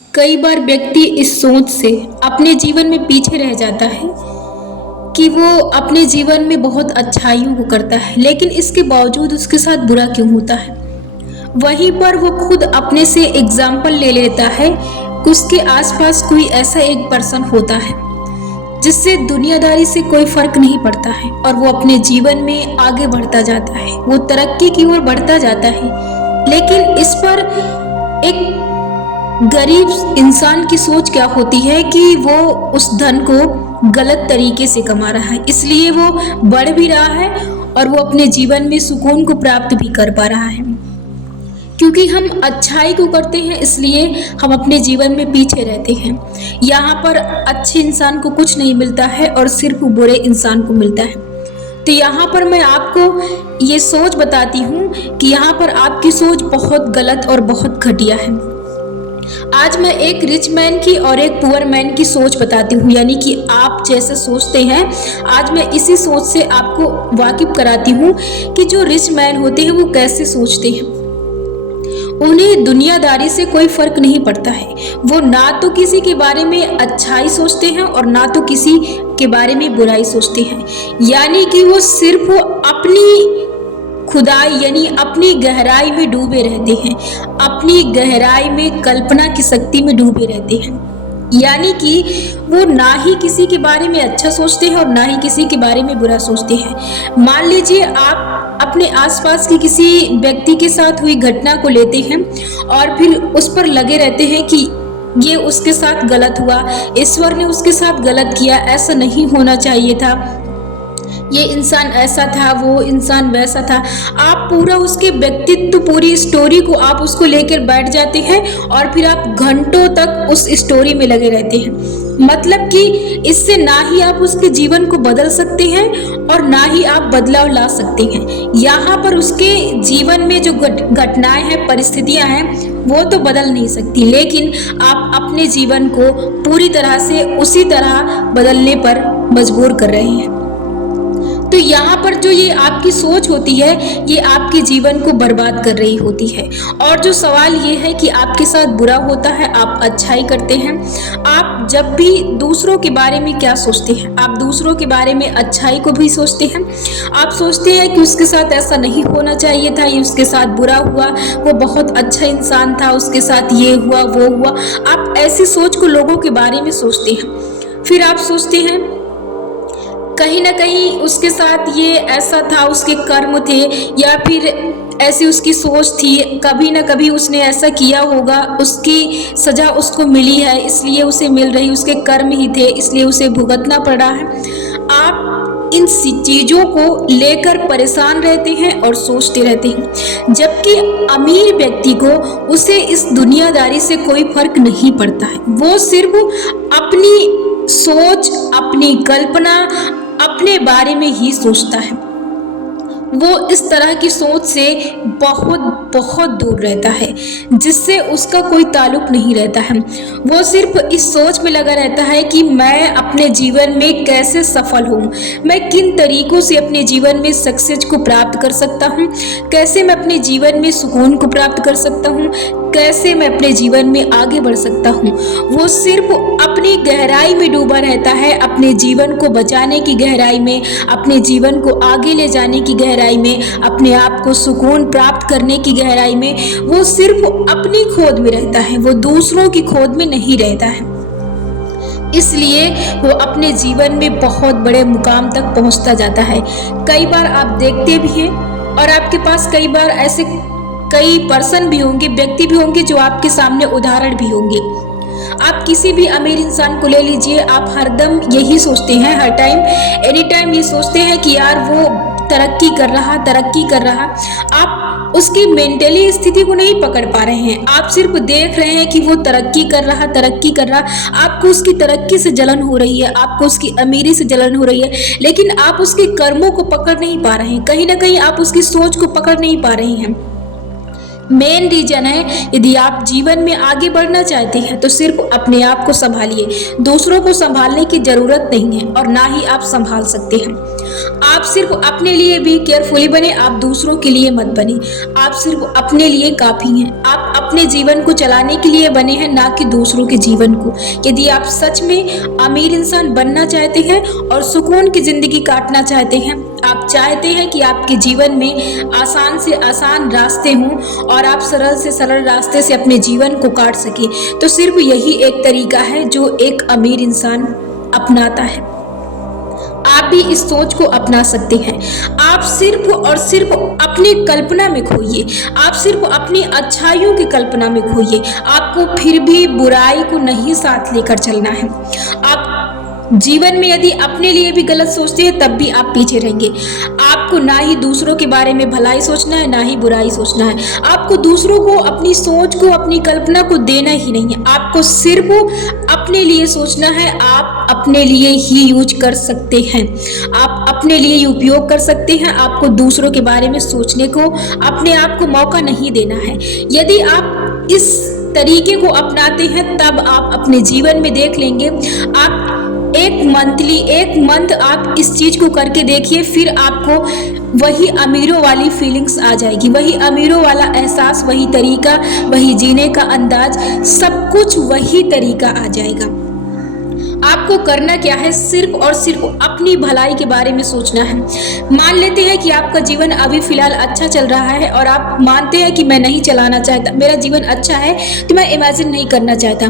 कई बार व्यक्ति इस सोच से अपने जीवन में पीछे रह जाता है कि वो अपने जीवन में बहुत अच्छाइयों को करता है, लेकिन इसके बावजूद उसके साथ बुरा क्यों होता है। वहीं पर वो खुद अपने से एग्जाम्पल ले लेता है कि उसके आसपास कोई ऐसा एक पर्सन होता है जिससे दुनियादारी से कोई फर्क नहीं पड़ता है और वो अपने जीवन में आगे बढ़ता जाता है, वो तरक्की की ओर बढ़ता जाता है। लेकिन इस पर एक गरीब इंसान की सोच क्या होती है कि वो उस धन को गलत तरीके से कमा रहा है, इसलिए वो बढ़ भी रहा है और वो अपने जीवन में सुकून को प्राप्त भी कर पा रहा है। क्योंकि हम अच्छाई को करते हैं इसलिए हम अपने जीवन में पीछे रहते हैं। यहाँ पर अच्छे इंसान को कुछ नहीं मिलता है और सिर्फ बुरे इंसान को मिलता है। तो यहाँ पर मैं आपको ये सोच बताती हूँ कि यहाँ पर आपकी सोच बहुत गलत और बहुत घटिया है। आज मैं एक रिच मैन की और एक पुअर मैन की सोच बताती हूँ, यानी कि आप जैसे सोचते हैं आज मैं इसी सोच से आपको वाकिफ कराती हूँ कि जो रिच मैन होते हैं वो कैसे सोचते हैं। उन्हें दुनियादारी से कोई फर्क नहीं पड़ता है। वो ना तो किसी के बारे में अच्छाई सोचते हैं और ना तो किसी के बारे में बुराई सोचते हैं, यानी कि वो सिर्फ अपनी खुदाई यानी अपनी गहराई में डूबे रहते हैं, अपनी गहराई में कल्पना की शक्ति में डूबे रहते हैं। यानी कि वो ना ही किसी के बारे में अच्छा सोचते हैं और ना ही किसी के बारे में बुरा सोचते हैं। मान लीजिए आप अपने आसपास की किसी व्यक्ति के साथ हुई घटना को लेते हैं और फिर उस पर लगे रहते हैं कि ये उसके साथ गलत हुआ, ईश्वर ने उसके साथ गलत किया, ऐसा नहीं होना चाहिए था, ये इंसान ऐसा था, वो इंसान वैसा था। आप पूरा उसके व्यक्तित्व पूरी स्टोरी को आप उसको लेकर बैठ जाते हैं और फिर आप घंटों तक उस स्टोरी में लगे रहते हैं। मतलब कि इससे ना ही आप उसके जीवन को बदल सकते हैं और ना ही आप बदलाव ला सकते हैं। यहाँ पर उसके जीवन में जो घटनाएं हैं, परिस्थितियां हैं, वो तो बदल नहीं सकती, लेकिन आप अपने जीवन को पूरी तरह से उसी तरह बदलने पर मजबूर कर रहे हैं। तो यहाँ पर जो ये आपकी सोच होती है ये आपके जीवन को बर्बाद कर रही होती है। और जो सवाल ये है कि आपके साथ बुरा होता है, आप अच्छाई करते हैं। आप जब भी दूसरों के बारे में क्या सोचते हैं, आप दूसरों के बारे में अच्छाई को भी सोचते हैं। आप सोचते हैं कि उसके साथ ऐसा नहीं होना चाहिए था, ये उसके साथ बुरा हुआ, वो बहुत अच्छा इंसान था, उसके साथ ये हुआ वो हुआ। आप ऐसी सोच को लोगों के बारे में सोचते हैं। फिर आप सोचते हैं कहीं ना कहीं उसके साथ ये ऐसा था, उसके कर्म थे या फिर ऐसी उसकी सोच थी, कभी ना कभी उसने ऐसा किया होगा, उसकी सजा उसको मिली है इसलिए उसे मिल रही, उसके कर्म ही थे इसलिए उसे भुगतना पड़ा है। आप इन चीज़ों को लेकर परेशान रहते हैं और सोचते रहते हैं, जबकि अमीर व्यक्ति को उसे इस दुनियादारी से कोई फर्क नहीं पड़ता है। वो सिर्फ अपनी सोच, अपनी कल्पना, अपने बारे में ही सोचता है। वो इस तरह की सोच से बहुत बहुत दूर रहता है, जिससे उसका कोई ताल्लुक नहीं रहता है। वो सिर्फ इस सोच में लगा रहता है कि मैं अपने जीवन में कैसे सफल हूँ, मैं किन तरीकों से अपने जीवन में सक्सेस को प्राप्त कर सकता हूँ, कैसे मैं अपने जीवन में सुकून को प्राप्त कर सकता हूँ, कैसे मैं अपने जीवन में आगे बढ़ सकता हूँ। वो सिर्फ अपनी गहराई में डूबा रहता है, अपने जीवन को बचाने की गहराई में, अपने जीवन को आगे ले जाने की गहराई में, अपने आप को सुकून प्राप्त करने की गहराई में। वो सिर्फ अपनी खोज में रहता है, वो दूसरों की खोज में नहीं रहता है। इसलिए वो अपने जीवन में बहुत बड़े मुकाम तक पहुंचता जाता है। कई बार आप देखते भी हैं और आपके पास कई बार ऐसे कई पर्सन भी होंगे, व्यक्ति भी होंगे जो आपके सामने उदाहरण भी होंगे। आप किसी भी अमीर इंसान को ले लीजिए, आप हरदम यही सोचते हैं, हर टाइम एनी टाइम ये सोचते हैं कि यार वो तरक्की कर रहा। आप उसकी मेंटली स्थिति को नहीं पकड़ पा रहे हैं, आप सिर्फ देख रहे हैं कि वो तरक्की कर रहा। आपको उसकी तरक्की से जलन हो रही है, आपको उसकी अमीरी से जलन हो रही है, लेकिन आप उसके कर्मों को पकड़ नहीं पा रहे हैं। कहीं ना कहीं आप उसकी सोच को पकड़ नहीं पा रहे हैं। मेन रीजन है, यदि आप जीवन में आगे बढ़ना चाहते हैं तो सिर्फ अपने आप को संभालिए, दूसरों को संभालने की जरूरत नहीं है और ना ही आप संभाल सकते हैं। आप सिर्फ अपने लिए भी केयरफुली बने, आप दूसरों के लिए मत बने। आप सिर्फ अपने लिए काफ़ी हैं। आप अपने जीवन को चलाने के लिए बने हैं, ना कि दूसरों के जीवन को। यदि आप सच में अमीर इंसान बनना चाहते हैं और सुकून की ज़िंदगी काटना चाहते हैं, आप चाहते हैं कि आपके जीवन में आसान से आसान रास्ते हों और आप सरल से सरल रास्ते से अपने जीवन को काट सकें, तो सिर्फ यही एक तरीका है जो एक अमीर इंसान अपनाता है। आप भी इस सोच को अपना सकते हैं। आप सिर्फ और सिर्फ अपनी कल्पना में खोइए। आप सिर्फ अपनी अच्छाइयों की कल्पना में खोइए। आपको फिर भी बुराई को नहीं साथ लेकर चलना है। आप जीवन में यदि अपने लिए भी गलत सोचते हैं तब भी आप पीछे रहेंगे। आपको ना ही दूसरों के बारे में भलाई सोचना है, ना ही बुराई सोचना है। आपको दूसरों को अपनी सोच को, अपनी कल्पना को देना ही नहीं है। आपको सिर्फ अपने लिए सोचना है। आप अपने लिए ही यूज कर सकते हैं। आप अपने लिए ही उपयोग कर सकते हैं। आपको दूसरों के बारे में सोचने को, अपने आप को मौका नहीं देना है। यदि आप इस तरीके को अपनाते हैं तब आप अपने जीवन में देख लेंगे। आप एक मंथ आप इस चीज को करके देखिए, फिर आपको वही अमीरों वाली फीलिंग्स आ जाएगी, वही अमीरों वाला एहसास, वही तरीका, वही जीने का अंदाज, सब कुछ वही तरीका आ जाएगा। आपको करना क्या है, सिर्फ और सिर्फ अपनी भलाई के बारे में सोचना है। मान लेते हैं कि आपका जीवन अभी फिलहाल अच्छा चल रहा है और आप मानते हैं कि मैं नहीं चलाना चाहता, मेरा जीवन अच्छा है तो मैं इमेजिन नहीं करना चाहता।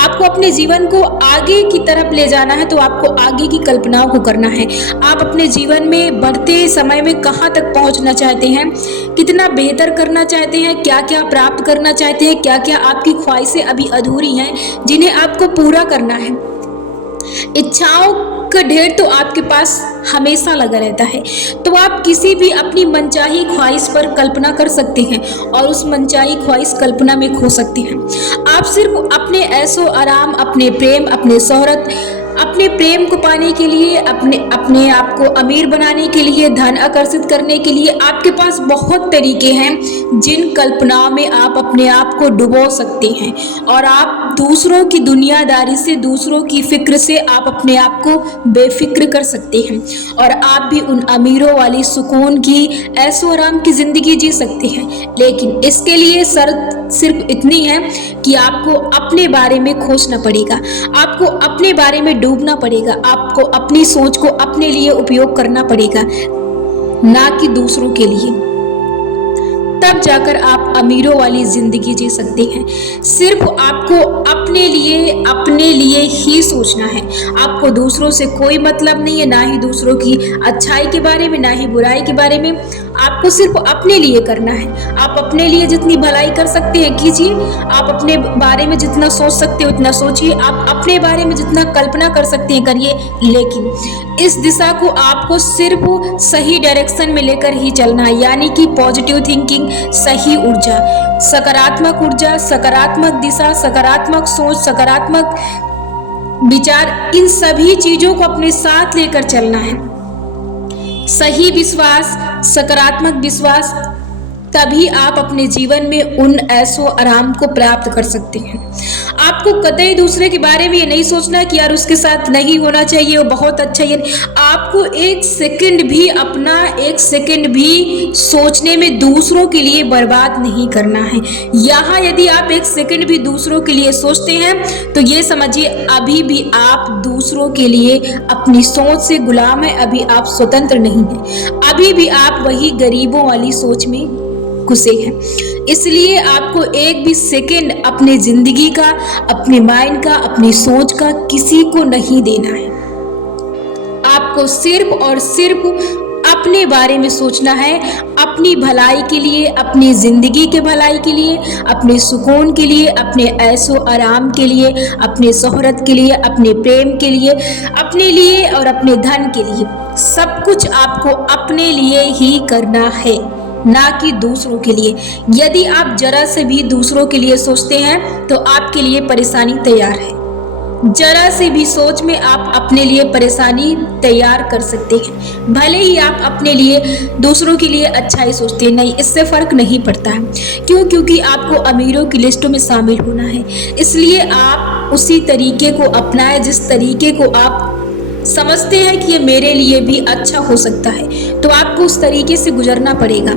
आपको अपने जीवन को आगे की तरफ ले जाना है तो आपको आगे की कल्पनाओं को करना है। आप अपने जीवन में बढ़ते समय में कहाँ तक पहुँचना चाहते हैं, कितना बेहतर करना चाहते हैं, क्या क्या प्राप्त करना चाहते हैं, क्या क्या आपकी ख्वाहिशें अभी अधूरी हैं जिन्हें आपको पूरा करना है। इच्छाओं का ढेर तो आपके पास हमेशा लगा रहता है, तो आप किसी भी अपनी मनचाही ख्वाहिश पर कल्पना कर सकते हैं और उस मनचाही ख्वाहिश कल्पना में खो सकते हैं। आप सिर्फ अपने ऐशो आराम, अपने प्रेम, अपने शोहरत, अपने प्रेम को पाने के लिए, अपने आप को अमीर बनाने के लिए, धन आकर्षित करने के लिए आपके पास बहुत तरीके हैं जिन कल्पनाओं में आप अपने आप को डुबो सकते हैं और आप दूसरों की दुनियादारी से, दूसरों की फिक्र से आप अपने आप को बेफिक्र कर सकते हैं और आप भी उन अमीरों वाली सुकून की, ऐशो आराम की जिंदगी जी सकते हैं। लेकिन इसके लिए शर्त सिर्फ इतनी है कि आपको अपने बारे में खोजना पड़ेगा, आपको अपने बारे में डूबना पड़ेगा, आपको अपनी सोच को अपने लिए उपयोग करना पड़ेगा, ना कि दूसरों के लिए। तब जाकर आप अमीरों वाली जिंदगी जी सकते हैं। सिर्फ आपको अपने लिए ही सोचना है। आपको दूसरों से कोई मतलब नहीं है, ना ही दूसरों की अच्छाई के बारे में, ना ही बुराई के बारे में। आपको सिर्फ अपने लिए करना है। आप अपने लिए जितनी भलाई कर सकते हैं कीजिए, आप अपने बारे में जितना सोच सकते हो उतना सोचिए, आप अपने बारे में जितना कल्पना कर सकते हैं करिए, लेकिन इस दिशा को आपको सिर्फ सही डायरेक्शन में लेकर ही चलना है, यानी कि पॉजिटिव थिंकिंग, सही ऊर्जा, सकारात्मक ऊर्जा, सकारात्मक दिशा, सकारात्मक सोच, सकारात्मक विचार, इन सभी चीजों को अपने साथ लेकर चलना है। सही विश्वास, सकारात्मक विश्वास, तभी आप अपने जीवन में उन ऐशो आराम को प्राप्त कर सकते हैं। आपको कतई दूसरे के बारे में ये नहीं सोचना कि यार उसके साथ नहीं होना चाहिए, वो बहुत अच्छा है। आपको एक सेकंड भी सोचने में दूसरों के लिए बर्बाद नहीं करना है। यहाँ यदि आप एक सेकंड भी दूसरों के लिए सोचते हैं तो ये समझिए अभी भी आप दूसरों के लिए अपनी सोच से गुलाम है, अभी आप स्वतंत्र नहीं हैं, अभी भी आप वही गरीबों वाली सोच में घुसे हैं। इसलिए आपको एक भी सेकंड अपने जिंदगी का, अपने माइंड का, अपनी सोच का किसी को नहीं देना है। आपको सिर्फ और सिर्फ अपने बारे में सोचना है, अपनी भलाई के लिए, अपनी जिंदगी के भलाई के लिए, अपने सुकून के लिए, अपने ऐशो आराम के लिए, अपने शोहरत के लिए, अपने प्रेम के लिए, अपने लिए और अपने धन के लिए। सब कुछ आपको अपने लिए ही करना है, ना कि दूसरों के लिए। यदि आप जरा से भी दूसरों के लिए सोचते हैं तो आपके लिए परेशानी तैयार है। जरा सी भी सोच में आप अपने लिए परेशानी तैयार कर सकते हैं। भले ही आप अपने लिए, दूसरों के लिए अच्छा ही सोचते हैं, नहीं, इससे फर्क नहीं पड़ता है। क्यों? क्योंकि आपको अमीरों की लिस्टों में शामिल होना है। इसलिए आप उसी तरीके को अपनाएं जिस तरीके को आप समझते हैं कि ये मेरे लिए भी अच्छा हो सकता है, तो आपको उस तरीके से गुजरना पड़ेगा।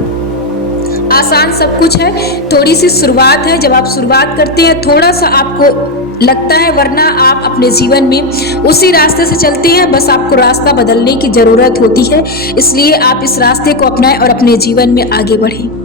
आसान सब कुछ है, थोड़ी सी शुरुआत है। जब आप शुरुआत करते हैं थोड़ा सा आपको लगता है, वरना आप अपने जीवन में उसी रास्ते से चलते हैं। बस आपको रास्ता बदलने की ज़रूरत होती है, इसलिए आप इस रास्ते को अपनाएं और अपने जीवन में आगे बढ़ें।